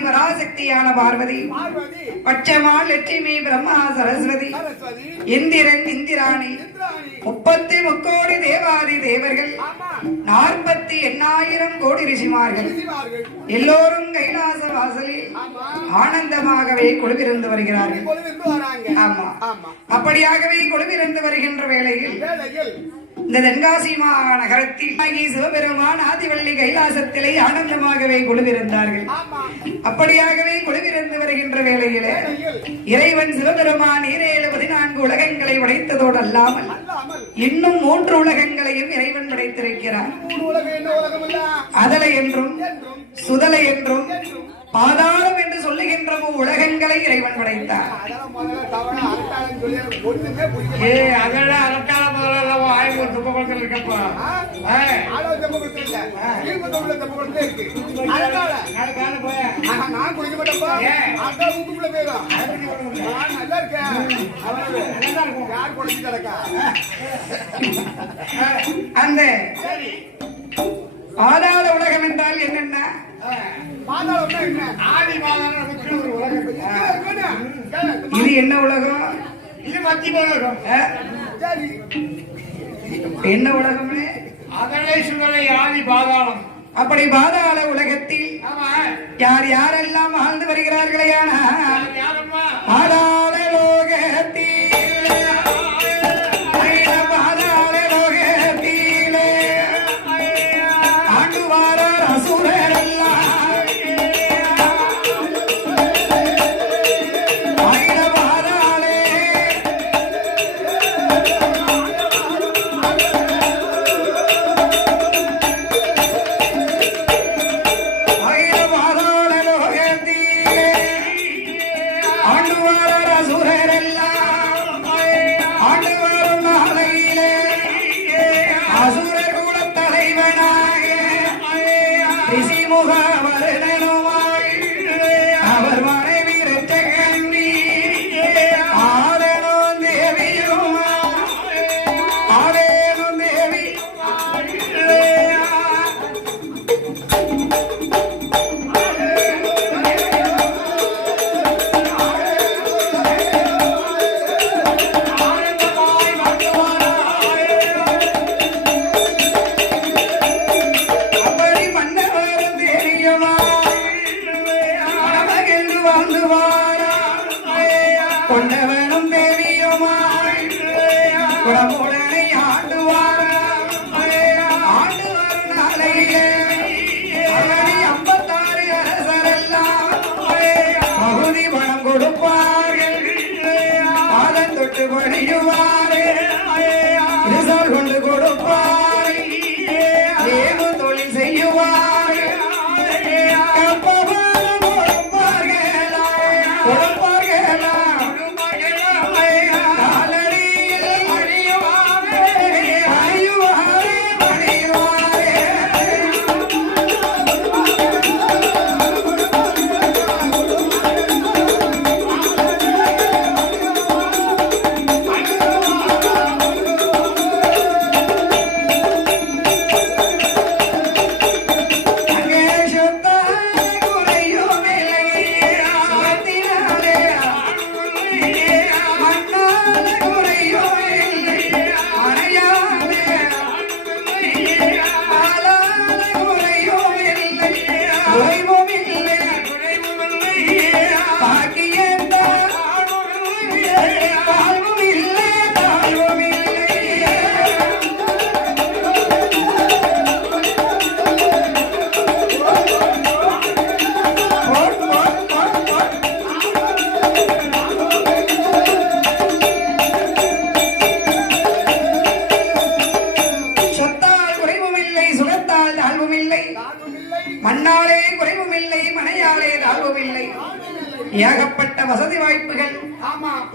பராசக்தியான பார்வதி. பட்சமாள் லட்சுமி பிரம்மா சரஸ்வதி. இந்திரன் இந்திராணி. முப்பத்தி முக்கோடி தேவாதி தேவர்கள். நாற்பத்தி எண்ணாயிரம் கோடி ரிஷிமார்கள். எல்லோரும் கைலாச வாசலில் ஆனந்தமாகவே கொழுவிருந்து வருகிறார்கள். ஆமா. அப்படியாகவே கொழுவிருந்து வருகின்ற வேளையில் இந்த தென்காசி மாநகரத்தில் ஆகி சிவபெருமான் ஆதிவள்ளி கைலாசத்திலே ஆனந்தமாகவே கொழுவிருந்தார்கள் அப்படியாகவே கொழுவிருந்து வருகின்ற வேளையிலே இறைவன் சிவபெருமான் ஈரேழு பதினான்கு உலகங்களை உடைத்ததோடு அல்லாமல் இன்னும் மூன்று உலகங்களையும் இறைவன் படைத்திருக்கிறார் அதலை என்றும் சுதலை என்றும். பாதாளம் என்று சொல்லுகின்ற உலகங்களை இறைவன் படைத்தார். ஏ அதெல்லாம் அரக்கால முதல்ல ஆய்வு துப்பங்கள் இருக்கப்பா. நான் குடிக்க? அக்கா ஊத்துக்குள்ள போயிடும் நல்லா இருக்கேன். யார் குடிச்சு கிடக்கா? அந்த. சரி. பாதாள என்றால் என்னென்ன? ஆதி மாதம் இது என்ன உலகம்? இது மத்தி உலகம். என்ன உலகம்னு? அதனை சுடலை ஆதி பாதாளம். அப்படி பாதாள உலகத்தில் யார் யாரெல்லாம் வாழ்ந்து வருகிறார்களேயானா யார் யாரம்மா? பாதாள லோகத்தில்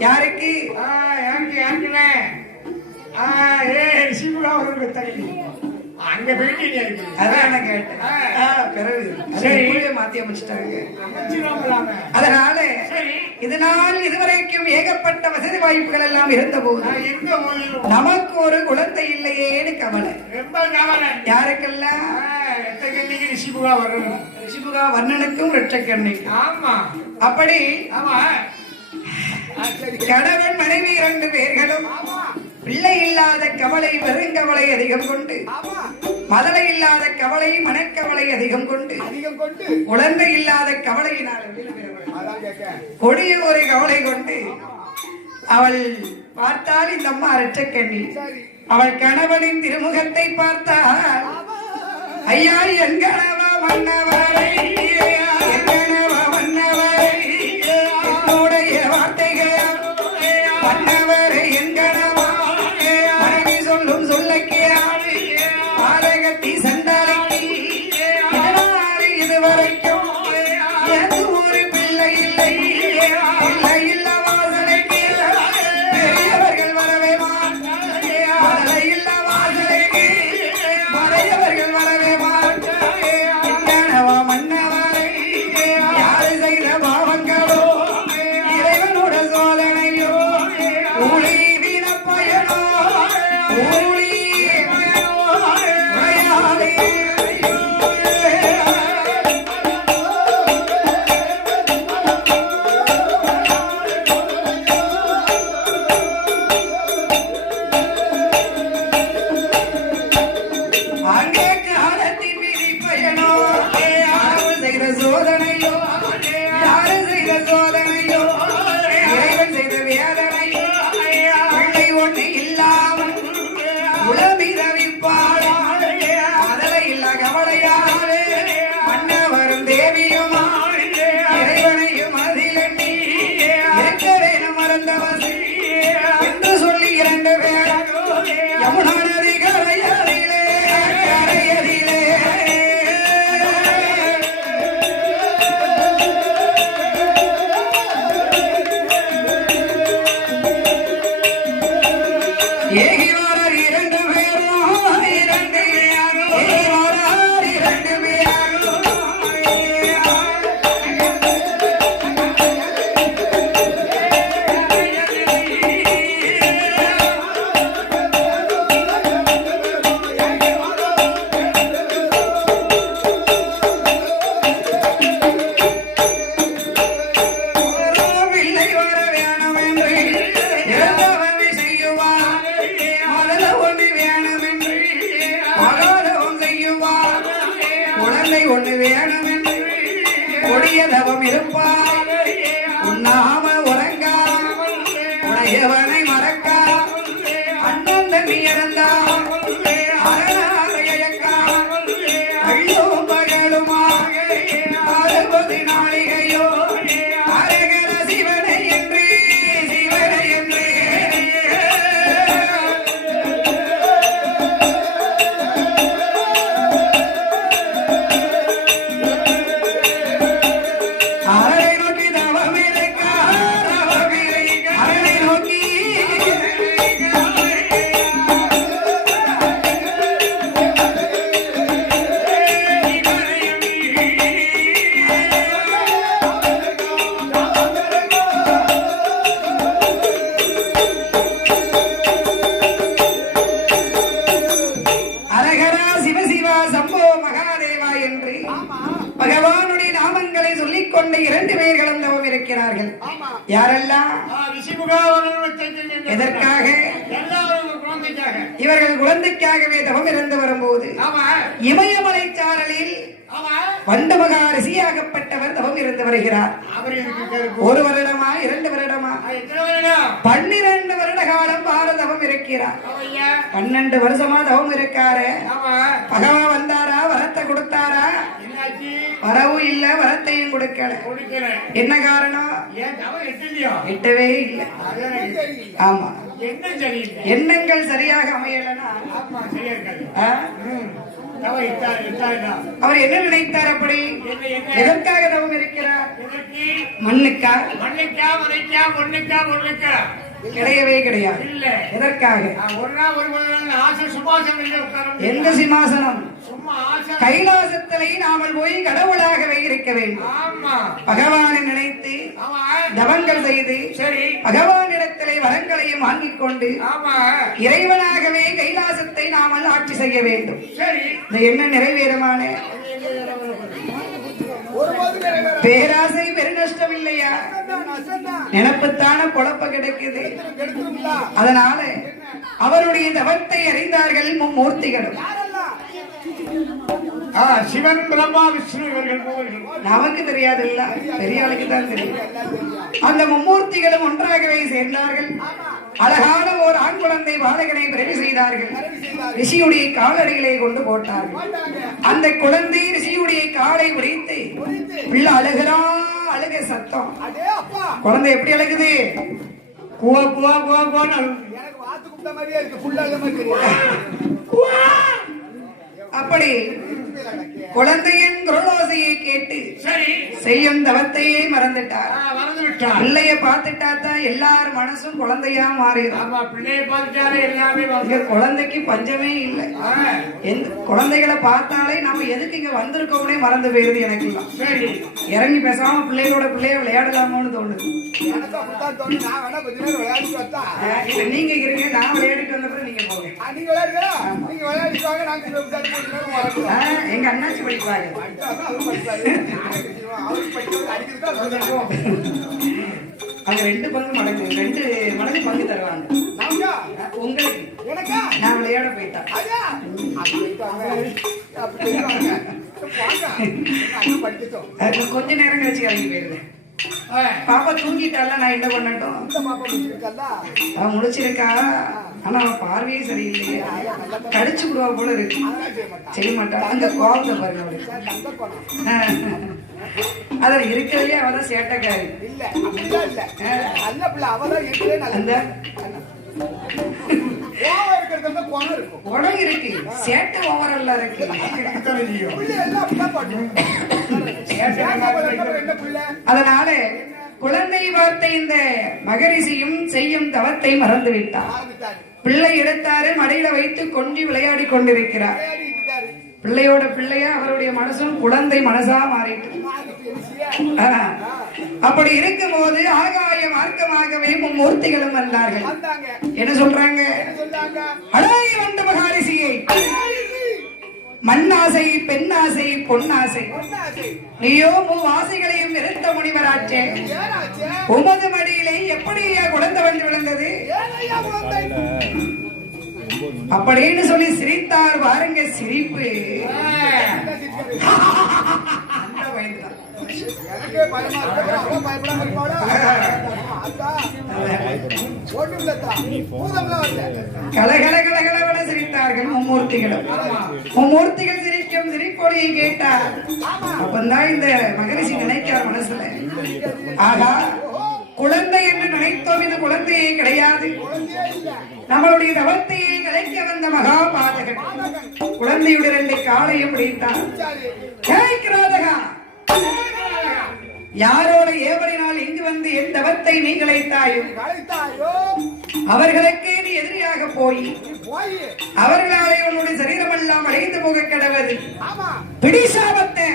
யாருக்கு எனக்கு யாருக்குண்ணே? ஏ, சிவகா ஒரு தகுதி. அங்க போயிட்டு. அதான் நான் கேட்டேன் பிறகு சரி. மாத்தி அமைச்சிட்டாங்க. அதனால. இதனால் இதுவரைக்கும் ஏகப்பட்ட வசதி வாய்ப்புகள் எல்லாம் இருந்த போது நமக்கு ஒரு குழந்தை இல்லையேன்னு கவலை ரொம்ப கவலை. யாருக்கெல்லாம் சிவகா வரணும் ரிஷிபுகா வர்ணனுக்கும் ரிட்சக்கண்ணிக்கும் ஆமா அப்படி ஆமா கணவன் மனைவி இரண்டு பேர்களும் பிள்ளை இல்லாத கவலை பெருங்கவலை அதிகம் கொண்டு மதலை இல்லாத கவலை மனக்கவலை அதிகம் கொண்டு அதிகம் கொண்டு குழந்தை இல்லாத கவலையினால் கொடிய ஒரு கவலை கொண்டு அவள் பார்த்தால் இந்த அம்மா அரட்சக்கண்ணி அவள் கணவனின் திருமுகத்தை பார்த்தால் ஐயா என் கணவா மன்னவரை மன்னவரை கொண்டு இரண்டு பேர்களும் தவம் இருக்கிறார்கள். ஆமா. யாரெல்லாம்? எதற்காக? இவர்கள் குழந்தைக்காகவே தவம் இருந்து வரும்போது இமயமலை சாரலில் வண்டமகா ரிஷியாகப்பட்டவர் தவம் இருந்து வருகிறார் ஒரு வருடமா இரண்டு வருடமா? பன்னிரண்டு வருட காலம் பாரதவம் இருக்கிறார். பன்னெண்டு வருஷமா தவம் இருக்காரு. பகவா வந்தாரா? வரத்தை கொடுத்தாரா? வரவும் இல்ல வரத்தையும் கொடுக்கல. என்ன காரணம்? எட்டவே இல்ல. ஆமா. எண்ணங்கள் சரியாக அமையலனா? அவர் என்ன நினைத்தார் அப்படி? எதற்காக தவம் இருக்கிறார்? மண்ணுக்கா? மண்ணுக்கா மலைக்கா பொண்ணுக்கா பொண்ணுக்கா? கிடையவே கிடையாது. இல்ல. எதற்காக? ஒரு நாள் ஒரு ஆசை உட்கார எந்த சிம்மாசனம்? கைலாசத்திலே நாமல் போய் கடவுளாகவே இருக்க வேண்டும். ஆமா. பகவானை நினைத்து ஆமா. தவங்கள் செய்து சரி. பகவானிடத்திலே வரங்களையும் வாங்கிக் கொண்டு ஆமா. இறைவனாகவே கைலாசத்தை நாமல் ஆட்சி செய்ய வேண்டும். சரி. இந்த எண்ணம் நிறைவேறுமான. பேராசை பெருநஷ்டம் இல்லையா. நினப்புத்தான குழப்ப கிடைக்குது? அதனால அவருடைய தவத்தை அறிந்தார்கள் மும்மூர்த்திகளும்? ஆ, சிவன் பிரம்மா விஷ்ணு இவர்கள் நமக்கு தெரியாதுல்ல பெரிய ஆளுக்கு தான் தெரியும் அந்த மும்மூர்த்திகளும் ஒன்றாகவே சேர்ந்தார்கள் அழகான ஓர் ஆண் குழந்தை பாலகனை பிறவி செய்தார்கள் ரிஷியுடைய காலடிகளை கொண்டு போட்டார்கள். அந்த குழந்தை ரிஷியுடைய காலை உடைத்து. பிள்ளை அழுகிறா அழுக சத்தம் குழந்தை எப்படி அழுகுது குவா குவா குவா குவான்னு. எனக்கு வாத்து கும்பிட்ட மாதிரியே இருக்கு தெரியுது. அப்படி குழந்தையின் குரலோசையை கேட்டு சரி. செய்யும் தவத்தையே மறந்துட்டார். ஆ, மறந்து விட்டார் பிள்ளைய பார்த்துட்டா தான் எல்லார் மனசும் குழந்தையா மாறிடும். ஆமா பிள்ளையை பார்த்துட்டாலே எல்லாமே இங்க குழந்தைக்கு பஞ்சமே இல்லை. எந்த குழந்தைகளை பார்த்தாலே நம்ம எதுக்கு இங்க வந்திருக்கோம்னே மறந்து போயிருது எனக்கு எல்லாம் சரி. இறங்கி பேசாம பிள்ளைகளோட பிள்ளைய விளையாடலாமோன்னு தோணுது. நீங்க இருங்க. நான் விளையாடிட்டு வந்தப்பறம் நீங்க நீங்க விளையாடுங்களா? நீங்க விளையாடிட்டு வாங்க, நாங்க வரட்டும். அஹ் எங்க அண்ணாச்சி படிப்பாரு. அங்க ரெண்டு பங்கு மடங்கு ரெண்டு மடங்கு பங்கு தருவாங்க உங்களுக்கு எனக்கா? நான் விளையாட போயிட்டா ஐயா! அப்படி போயிட்டாங்க. அப்படி போயிட்டாங்க. வாங்க. நான் படிக்கட்டும். அதுக்கு கொஞ்ச நேரம் கழிச்சு இறங்கி போயிருந்தேன் பாப்பா தூங்கிட்டால நான் என்ன பண்ணட்டும் பாப்பா முடிச்சிருக்கல்ல? அவன் முழிச்சிருக்கா ஆனா அவன் பார்வையே சரியில்லையே. கடிச்சு விடுவா போல இருக்கு. செய்ய மாட்டான். அந்த கோபத்தை பாருங்க அவளுக்கு தங்க அதுல இருக்கிறதுலே அவதான் சேட்டைக்காரி. இல்ல, இல்ல. நல்ல பிள்ளை, அவதான் இருக்கிறதே நல்ல இருக்கிறது குணம் இருக்கு. சேட்டை இருக்கு எல்லாம் அதனால குழந்தை பார்த்த இந்த மகரிஷியும் செய்யும் தவத்தை மறந்து விட்டார் பிள்ளை எடுத்தாரு மடியில வைத்து கொஞ்சி விளையாடி கொண்டிருக்கிறார். பிள்ளையோட பிள்ளையா அவருடைய மனசும் குழந்தை மனசா மாறிட்டு. அப்படி இருக்கும்போது ஆகாய மார்க்கமாகவே மும்மூர்த்திகளும் வந்தார்கள். என்ன சொல்றாங்க? அழகி வந்த மகாரிஷியை மண்ணாசை பெண்ணாசை பொன்னாசை. நீயோ மூவாசைகளையும் நிறுத்த முனிவராச்சே? உமது மடியிலே எப்படியா குழந்தை வந்து விழுந்தது? அப்படின்னு சொல்லி சிரித்தார் பாருங்க சிரிப்பு. என்ன மும்மூர்த்திகளும் மும்மூர்த்திகள் சிரிக்கும் சிரிப்பொலியை கேட்டார். அப்பந்தான் இந்த மகரிஷி நினைக்கிறார் மனசுல. ஆகா குழந்தை என்று நினைத்தோம் இது குழந்தையே கிடையாது. நம்மளுடைய தவத்தையை கலைக்க வந்த மகா பாதகன் குழந்தையுடைய ரெண்டு காலையும் பிடித்தான். கேட்கிறாதகா யாரோட ஏவலினால் இங்கு வந்து என் தவத்தை நீ கலைத்தாயும் களைத்தாயோ? அவர்களுக்கு நீ எதிரியாக போய் போய். அவர்களாலே உன்னுடைய சரீரமெல்லாம் அடைந்து போக கிடவது. பிடி சாபத்தை.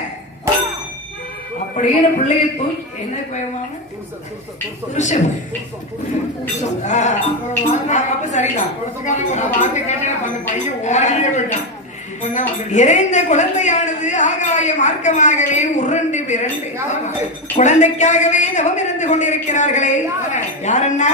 அப்படின்னு பிள்ளையை தூக்கி என்ன பயமான அப்ப சரிதான். பையன் ஓடியே போயிட்டான். இறைந்த குழந்தையானது ஆகாய மார்க்கமாகவே உருண்டு பிறண்டு குழந்தைக்காகவே தவம் இருந்து கொண்டிருக்கிறார்களே யாரண்ணா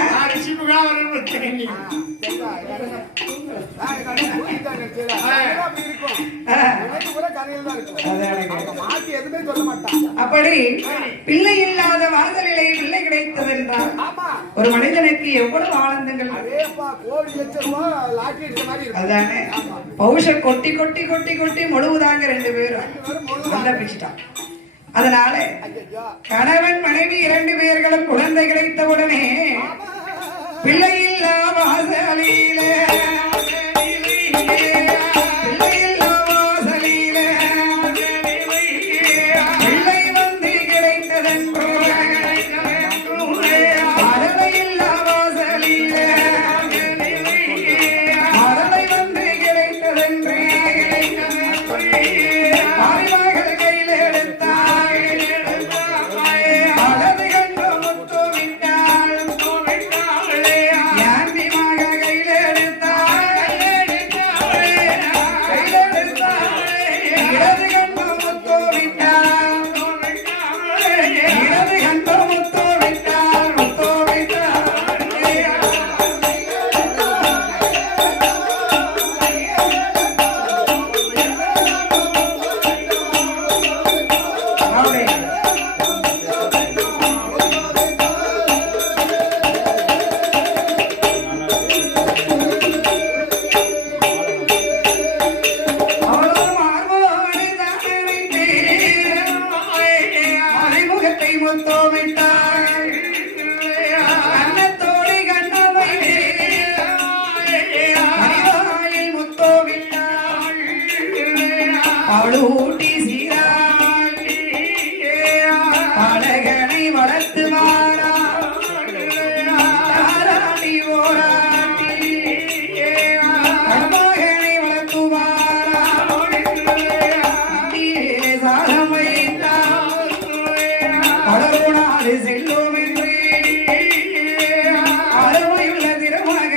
அப்படி பிள்ளை இல்லாத வாசலிலே பிள்ளை கிடைத்ததென்றால் ஆமா. ஒரு மனிதனுக்கு எவ்வளவு ஆனந்தங்கள். அதானே பௌஷ கொட்டி கொட்டி கொட்டி கொட்டி முழுவதாங்க ரெண்டு பேரும். அந்த பிடிச்சிட்டான் அதனால. கணவன் மனைவி இரண்டு பேர்களும் குழந்தை கிடைத்த உடனே பிள்ளை இல்லா வாசலிலே மாலையுள்ள திரமாய்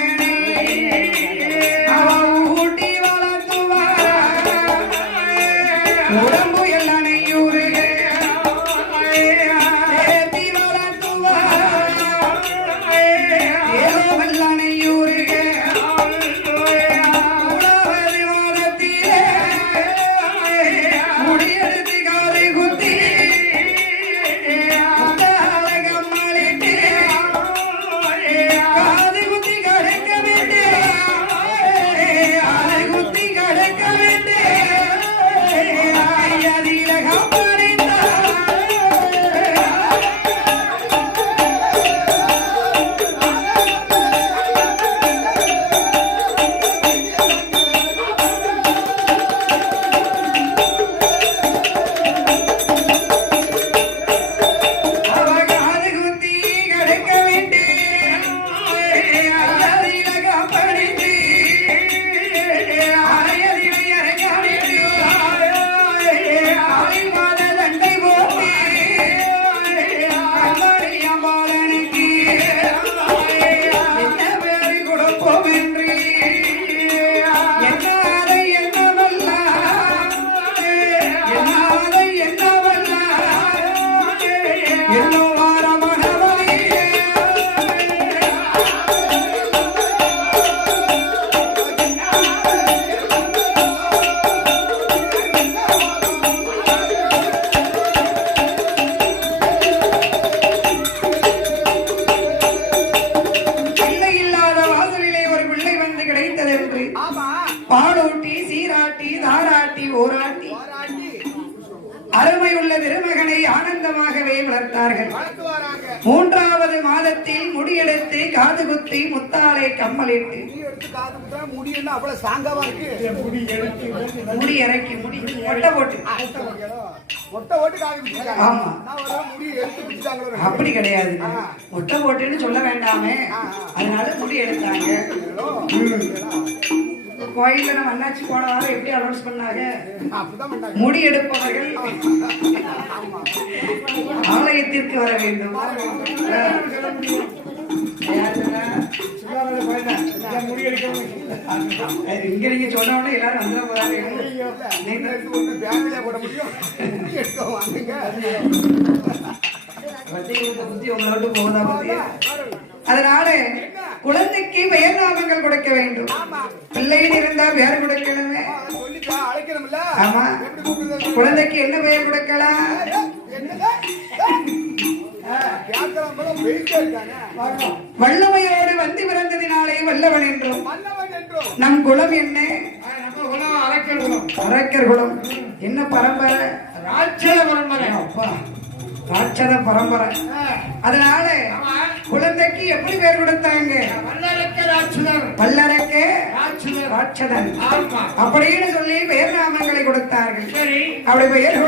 எடுத்து காது குத்துறா, முடி என்ன அவ்வளவு சாங்கவா இருக்கு? முடி எடுத்து முடி இறக்கி முடி மொட்டை போட்டு. மொட்டை ஓட்டு காது குத்திருக்காங்க ஆமா. நான் ஒரு முடி எடுத்து குடிச்சாங்களோ அப்படி கிடையாது. மொட்டை போட்டுன்னு சொல்ல வேண்டாமே. அதனால முடி எடுத்தாங்க. கோயில்ல நம்ம அண்ணாச்சி போன வாரம் எப்படி அனௌன்ஸ் பண்ணாங்க? முடி எடுப்பவர்கள் ஆலயத்திற்கு வர வேண்டும். யாருன்னா? இங்க நீங்க சொன்ன உடனே எல்லாரும் வந்துட போறாங்க. போட முடியும். புத்தி உங்களை விட்டு போகுதா அதனால குழந்தைக்கு பெயர் நாமங்கள் கொடுக்க வேண்டும். பிள்ளைன்னு இருந்தா பேர் கொடுக்கணுமே. ஆமா குழந்தைக்கு என்ன பெயர் கொடுக்கலாம்? வல்லமையோடு வந்து பிறந்ததினாலே வல்லவன் என்றும். நம் குலம் என்ன? அரக்கர் குலம். என்ன பரம்பரை? ராட்சத பரம்பரை. அப்பா. ராட்சத பரம்பரை. அதனால குழந்தைக்கு எப்படி பேர் கொடுத்தாங்க? ராட்சதர். ராட்சதன். அப்படின்னு சொல்லி பெயர் நாமங்களை கொடுத்தார்கள். அப்படி பெயர்